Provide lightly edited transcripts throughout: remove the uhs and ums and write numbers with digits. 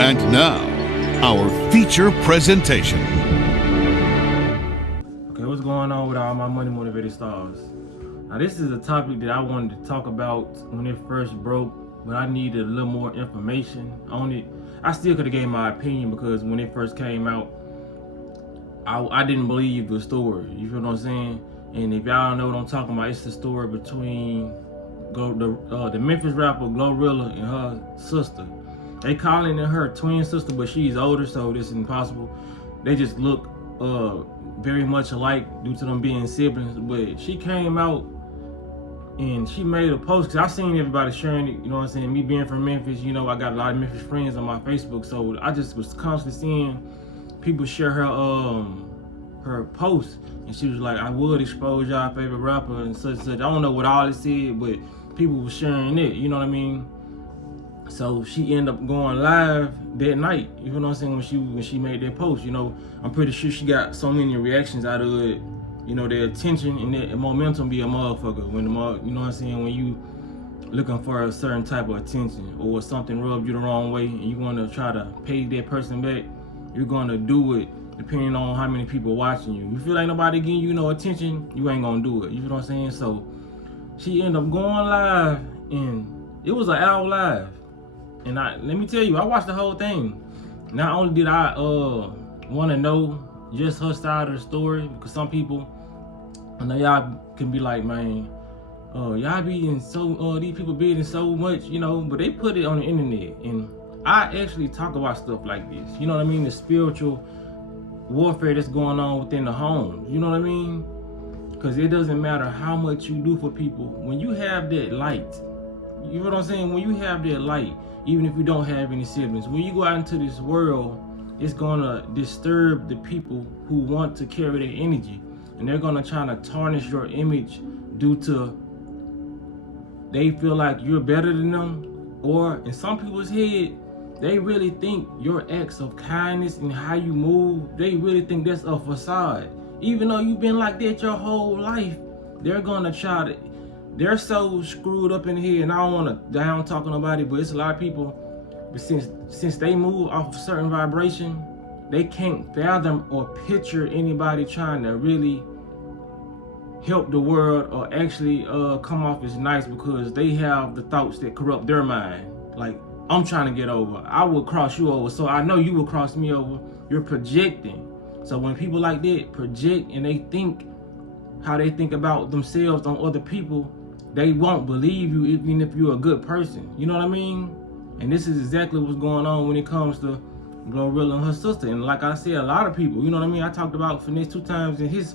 And now, our feature presentation. Okay, what's going on with all my money motivated stars? Now, this is a topic that I wanted to talk about when it first broke, but I needed a little more information on it. I still could have gave my opinion because when it first came out, I didn't believe the story. You feel what I'm saying? And if y'all know what I'm talking about, it's the story between the Memphis rapper Glorilla and her sister. They calling her twin sister, but she's older, so this is impossible. They just look very much alike due to them being siblings. But she came out and she made a post, because I seen everybody sharing it, you know what I'm saying? Me being from Memphis, you know, I got a lot of Memphis friends on my Facebook, so I just was constantly seeing people share her post, and she was like, I would expose y'all favorite rapper and such. I don't know what all it said, but people were sharing it, you know what I mean? So she ended up going live that night, you know what I'm saying, when she made that post. You know, I'm pretty sure she got so many reactions out of it. You know, their attention and their momentum be a motherfucker. When you know what I'm saying, when you looking for a certain type of attention, or something rubbed you the wrong way and you want to try to pay that person back, you're going to do it depending on how many people watching you. You feel like nobody giving you no attention, you ain't going to do it. You know what I'm saying? So she ended up going live, and it was an hour live. And let me tell you, I watched the whole thing. Not only did I want to know just her side of the story, because some people, I know y'all can be like, man, y'all be in so these people be in so much, you know, but they put it on the internet, and I actually talk about stuff like this. You know what I mean? The spiritual warfare that's going on within the home. You know what I mean? Because it doesn't matter how much you do for people. When you have that light, you know what I'm saying? When you have that light, even if you don't have any siblings, when you go out into this world, it's gonna disturb the people who want to carry their energy, and they're gonna try to tarnish your image due to they feel like you're better than them, or in some people's head, they really think your acts of kindness and how you move, they really think that's a facade. Even though you've been like that your whole life, they're gonna try to, they're so screwed up in the head, and I don't want to down talk on nobody, but it's a lot of people, but since they move off a certain vibration, they can't fathom or picture anybody trying to really help the world or actually come off as nice, because they have the thoughts that corrupt their mind. Like, I'm trying to get over, I will cross you over, so I know you will cross me over. You're projecting. So when people like that project and they think how they think about themselves on other people, they won't believe you even if you're a good person. You know what I mean? And this is exactly what's going on when it comes to Glorilla and her sister. And like I said, a lot of people, you know what I mean? I talked about Finesse 2 times, and his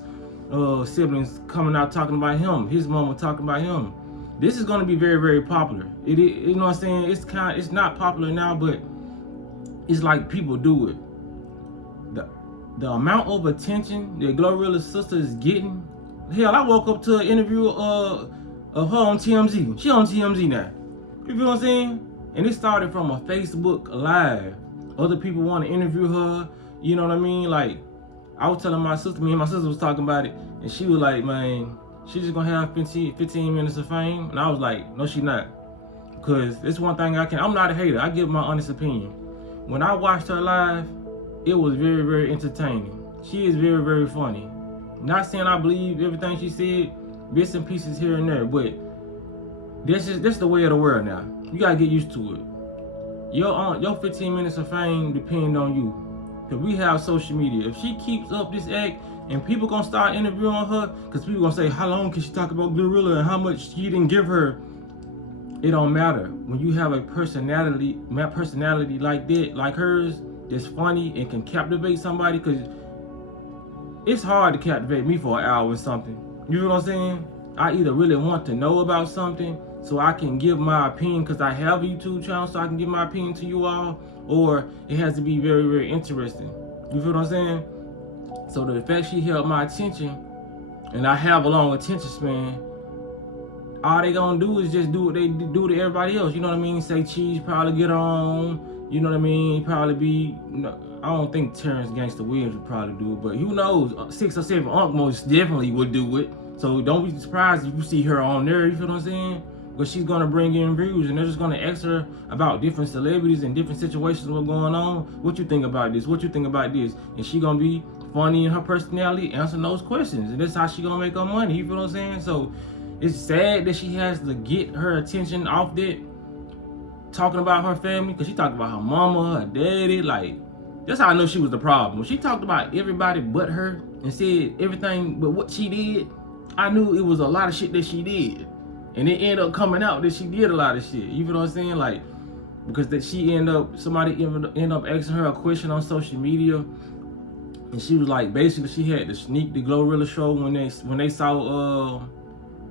siblings coming out talking about him, his mama talking about him. This is going to be very, very popular. You know what I'm saying? It's not popular now, but it's like people do it. The amount of attention that Glorilla's sister is getting. Hell, I woke up to an interview of her on TMZ. She on TMZ now. You feel what I'm saying? And it started from a Facebook Live. Other people want to interview her. You know what I mean? Like, I was telling my sister, me and my sister was talking about it, and she was like, man, she's just gonna have 15 minutes of fame. And I was like, no, she not. Because it's one thing I'm not a hater. I give my honest opinion. When I watched her live, it was very, very entertaining. She is very, very funny. Not saying I believe everything she said, bits and pieces here and there, but this is the way of the world now. You gotta get used to it. Your 15 minutes of fame depend on you. Cause we have social media. If she keeps up this act and people gonna start interviewing her, cause people gonna say, how long can she talk about Glorilla and how much she didn't give her? It don't matter. When you have a personality like that, like hers, that's funny and can captivate somebody, cause it's hard to captivate me for an hour or something. You know what I'm saying? I either really want to know about something so I can give my opinion, because I have a YouTube channel so I can give my opinion to you all, or it has to be very, very interesting. You feel what I'm saying? So the fact she held my attention, and I have a long attention span, all they gonna do is just do what they do to everybody else. You know what I mean? Say cheese, probably get her on. You know what I mean? Probably be, I don't think Terrence Gangsta Williams would probably do it, but who knows? 6 or 7 Unk most definitely would do it. So don't be surprised if you see her on there. You feel what I'm saying? but she's gonna bring in views, and they're just gonna ask her about different celebrities and different situations, what's going on. What you think about this? What you think about this? And she gonna be funny in her personality, answering those questions, and that's how she gonna make her money. You feel what I'm saying? So it's sad that she has to get her attention off that, talking about her family, because she talked about her mama, her daddy. Like, that's how I know she was the problem. When she talked about everybody but her and said everything but what she did, I knew it was a lot of shit that she did. And it ended up coming out that she did a lot of shit. You feel what I'm saying? Like, because that somebody ended up asking her a question on social media, and she was like, basically she had to sneak the Glorilla show when they saw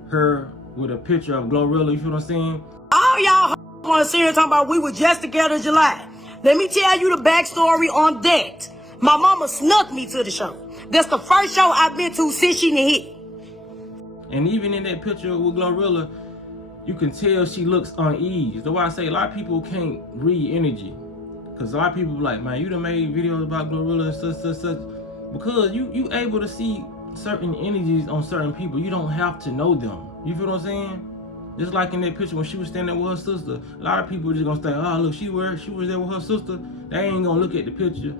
her with a picture of Glorilla. You feel what I'm saying? All y'all want to sit here talking about we were just together in July. Let me tell you the backstory on that. My mama snuck me to the show. That's the first show I've been to since she hit. And even in that picture with Glorilla, you can tell she looks uneasy. That's why I say a lot of people can't read energy. Because a lot of people be like, man, you done made videos about Glorilla and such. Because you able to see certain energies on certain people. You don't have to know them. You feel what I'm saying? Just like in that picture when she was standing there with her sister. A lot of people just gonna say, oh, look, she was there with her sister. They ain't gonna look at the picture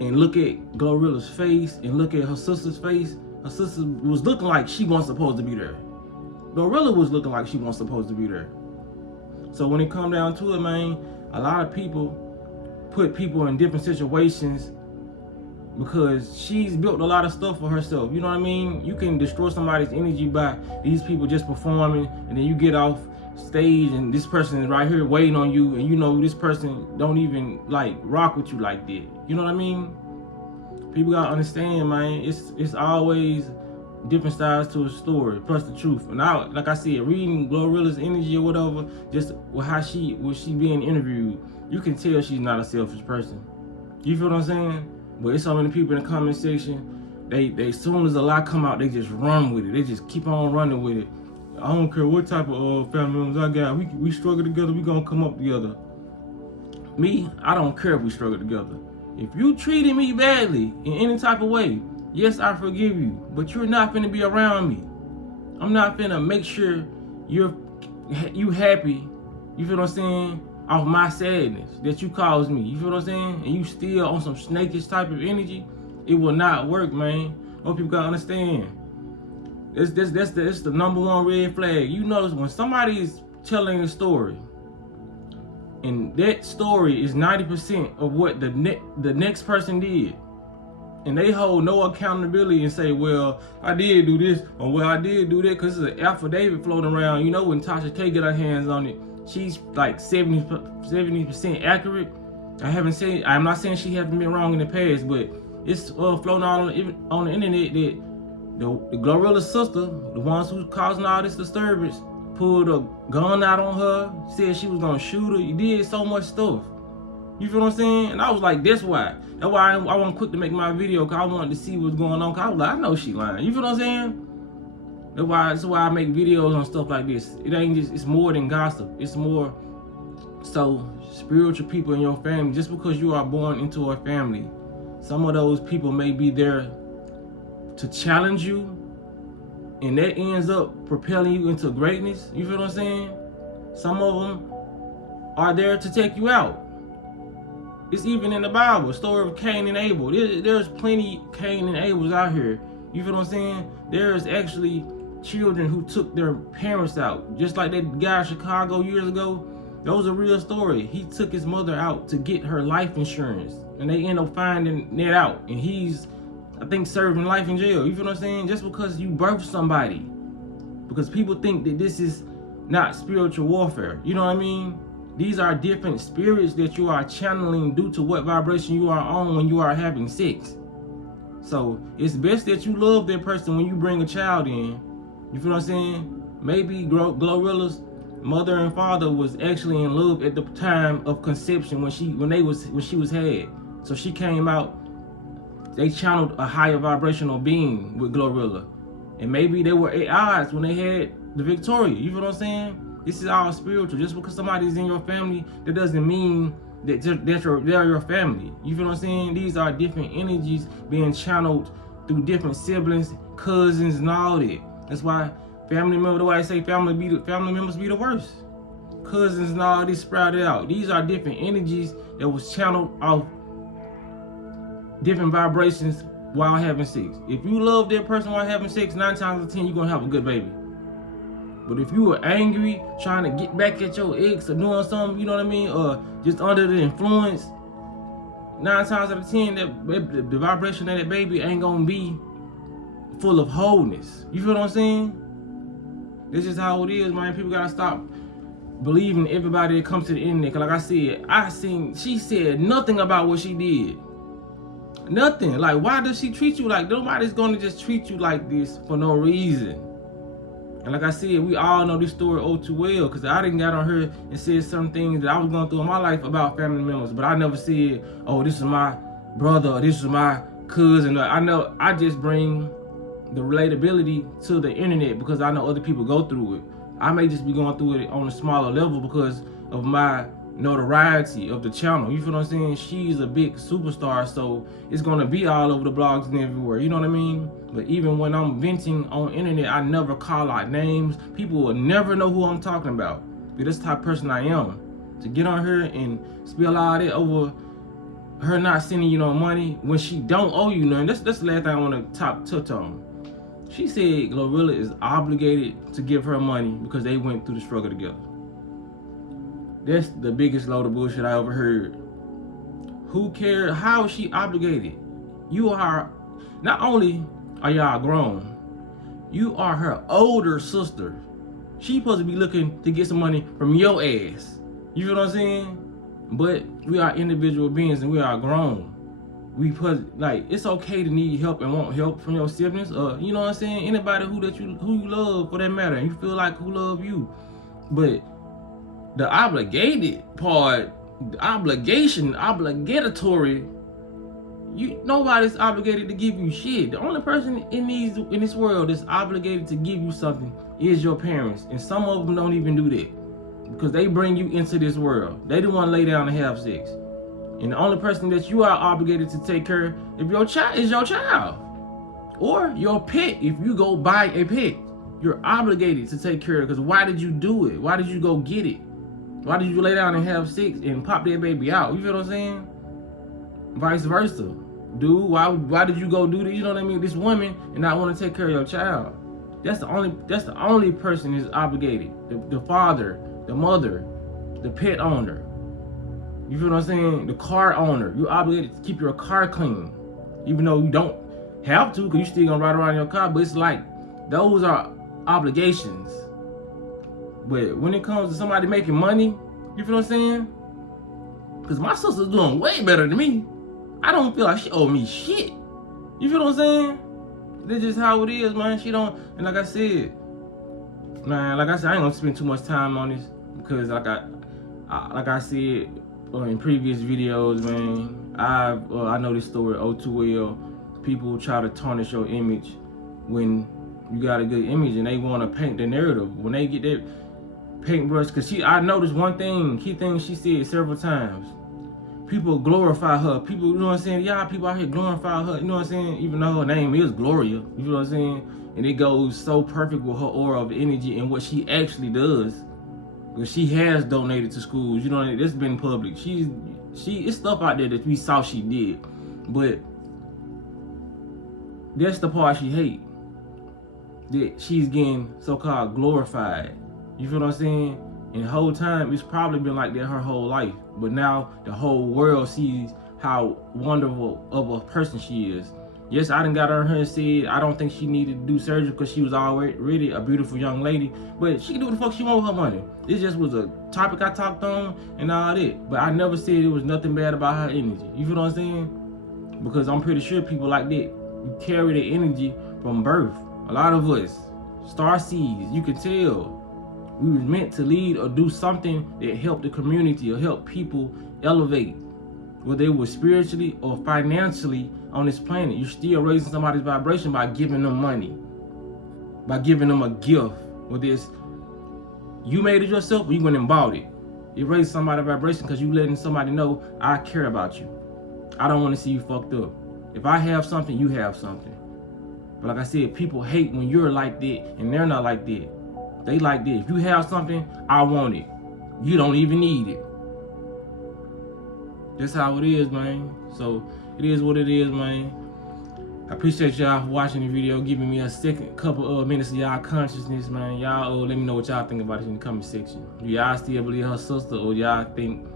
and look at Glorilla's face and look at her sister's face. Her sister was looking like she wasn't supposed to be there. Glorilla was looking like she wasn't supposed to be there. So when it come down to it, man, a lot of people put people in different situations because she's built a lot of stuff for herself. You know what I mean? You can destroy somebody's energy by these people just performing, and then you get off stage and this person is right here waiting on you, and you know this person don't even like rock with you like that. You know what I mean? People gotta understand, man, it's always different sides to a story, plus the truth. And I, like I said, reading Glorilla's energy or whatever, just with how she being interviewed, you can tell she's not a selfish person. You feel what I'm saying? But it's so many people in the comment section, they as soon as a lie come out, they just run with it. They just keep on running with it. I don't care what type of family members I got. We struggle together. We gonna come up together. Me, I don't care if we struggle together. If you treated me badly in any type of way, yes, I forgive you. But you're not finna be around me. I'm not finna make sure you happy. You feel what I'm saying? Off my sadness that you caused me. You feel what I'm saying? And you still on some snakish type of energy. It will not work, man. Most people gotta understand. That's the number one red flag. You notice when somebody is telling a story, and that story is 90% of what the next person did, and they hold no accountability and say, well, I did do this, or well, I did do that, because there's an affidavit floating around. You know, when Tasha K get her hands on it, she's like 70% accurate. I'm not saying she hasn't been wrong in the past, but it's floating on the internet that the Glorilla's sister, the ones who's causing all this disturbance, pulled a gun out on her, said she was gonna shoot her. You did so much stuff. You feel what I'm saying? And I was like, that's why I wasn't quick to make my video, because I wanted to see what's going on. Cause I was like, I know she lying. You feel what I'm saying? That's why I make videos on stuff like this. It ain't just, it's more than gossip. It's more so spiritual people in your family. Just because you are born into a family, some of those people may be there to challenge you, and that ends up propelling you into greatness. You feel what I'm saying? Some of them are there to take you out. It's even in the Bible, story of Cain and Abel. There's plenty Cain and Abels out here. You feel what I'm saying? There's actually children who took their parents out. Just like that guy in Chicago years ago. That was a real story. He took his mother out to get her life insurance, and they end up finding it out. And he's, I think, serving life in jail. You feel what I'm saying? Just because you birthed somebody. Because people think that this is not spiritual warfare. You know what I mean? These are different spirits that you are channeling due to what vibration you are on when you are having sex. So it's best that you love that person when you bring a child in. You feel what I'm saying? Maybe Glorilla's mother and father was actually in love at the time of conception when she was had. So she came out, they channeled a higher vibrational being with Glorilla. And maybe they were at odds when they had the Victoria. You feel what I'm saying? This is all spiritual. Just because somebody's in your family, that doesn't mean that they're your family. You feel what I'm saying? These are different energies being channeled through different siblings, cousins, and all that. That's why Family member, the way I say family members be the worst. Cousins and all this sprouted out. These are different energies that was channeled off different vibrations while having sex. If you love that person while having sex, 9 times out of 10 you're gonna have a good baby. But if you were angry, trying to get back at your ex or doing something, you know what I mean, or just under the influence, 9 times out of 10 the vibration of that baby ain't gonna be full of wholeness. You feel what I'm saying? This is how it is, man. People gotta stop believing everybody that comes to the internet. Cause like I said, she said nothing about what she did. Nothing. Like, why does she treat you like, nobody's gonna just treat you like this for no reason. And like I said, we all know this story all too well, because I didn't got on her and said some things that I was going through in my life about family members, but I never said, oh, this is my brother, or this is my cousin. I know I just bring the relatability to the internet because I know other people go through it. I may just be going through it on a smaller level because of my notoriety of the channel. You feel what I'm saying? She's a big superstar, so it's gonna be all over the blogs and everywhere. You know what I mean? But even when I'm venting on internet, I never call out names. People will never know who I'm talking about. But that's the type of person I am. To get on her and spill all that over her not sending you no money when she don't owe you nothing. That's the last thing I want to touch on. She said Glorilla is obligated to give her money because they went through the struggle together. That's the biggest load of bullshit I ever heard. Who cares? How is she obligated? You are, not only are y'all grown, you are her older sister. She supposed to be looking to get some money from your ass. You feel what I'm saying? But we are individual beings and we are grown. Like, it's okay to need help and want help from your siblings, or you know what I'm saying, anybody who you love for that matter, and you feel like who love you. But the obligated part, the obligatory, nobody's obligated to give you shit. The only person in this world that's obligated to give you something is your parents, and some of them don't even do that because they bring you into this world. They don't want to lay down and have sex. And the only person that you are obligated to take care of your child is your child. Or your pet. If you go buy a pet, you're obligated to take care of it. Because why did you do it? Why did you go get it? Why did you lay down and have sex and pop that baby out? You feel what I'm saying? Vice versa. Dude, why did you go do this? You know what I mean? This woman and not want to take care of your child. That's the only person is obligated. The father, the mother, the pet owner. You feel what I'm saying? The car owner. You're obligated to keep your car clean. Even though you don't have to, because you still gonna ride around in your car, but it's like, those are obligations. But when it comes to somebody making money, you feel what I'm saying? Because my sister's doing way better than me. I don't feel like she owe me shit. You feel what I'm saying? This is how it is, man. She don't, and like I said, I ain't gonna spend too much time on this because like I said in previous videos, man, I know this story all too well. People try to tarnish your image when you got a good image and they want to paint the narrative. When they get that paintbrush, because I noticed one thing, key thing she said several times. People glorify her. People, you know what I'm saying? Yeah, people out here glorify her, you know what I'm saying? Even though her name is Gloria, you know what I'm saying? And it goes so perfect with her aura of energy and what she actually does. Because she has donated to schools, you know, that's been public. It's stuff out there that we saw she did. But that's the part she hate. That she's getting so-called glorified. You feel what I'm saying? And the whole time, it's probably been like that her whole life. But now the whole world sees how wonderful of a person she is. Yes, I done got on her and said I don't think she needed to do surgery because she was already a beautiful young lady. But she can do what the fuck she want with her money. It just was a topic I talked on and all that. But I never said it was nothing bad about her energy. You feel what I'm saying? Because I'm pretty sure people like that, you carry the energy from birth. A lot of us, star seeds, you can tell. We were meant to lead or do something that helped the community or help people elevate. Whether it was spiritually or financially on this planet, you're still raising somebody's vibration by giving them money, by giving them a gift. Whether it's you made it yourself or you went and bought it. It raises somebody's vibration because you letting somebody know, I care about you. I don't want to see you fucked up. If I have something, you have something. But like I said, people hate when you're like that and they're not like that. They like that. If you have something, I want it. You don't even need it. That's how it is, man. So it is what it is, man. I appreciate y'all for watching the video, giving me a couple of minutes of y'all consciousness, man. Y'all let me know what y'all think about it in the comment section. Do y'all still believe her sister, or y'all think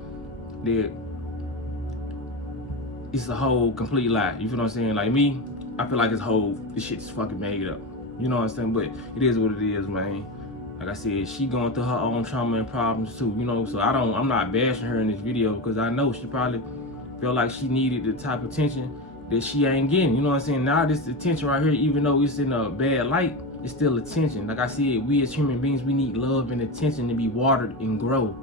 that it's a whole complete lie? You feel what I'm saying? Like me, I feel like this shit's fucking made up. You know what I'm saying? But it is what it is, man. Like I said, she going through her own trauma and problems too, you know. So I'm not bashing her in this video, because I know she probably felt like she needed the type of attention that she ain't getting. You know what I'm saying? Now this attention right here, even though it's in a bad light, it's still attention. Like I said, we as human beings, we need love and attention to be watered and grow.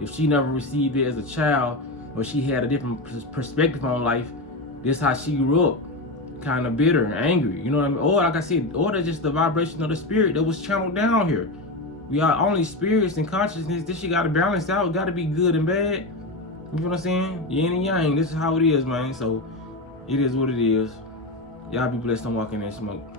If she never received it as a child, or she had a different perspective on life, this is how she grew up, kind of bitter and angry. You know what I mean? Or like I said, or that's just the vibration of the spirit that was channeled down here. We are only spirits and consciousness. This shit gotta balance out. Gotta be good and bad. You know what I'm saying? Yin and yang. This is how it is, man. So it is what it is. Y'all be blessed. Don't walk in that smoke.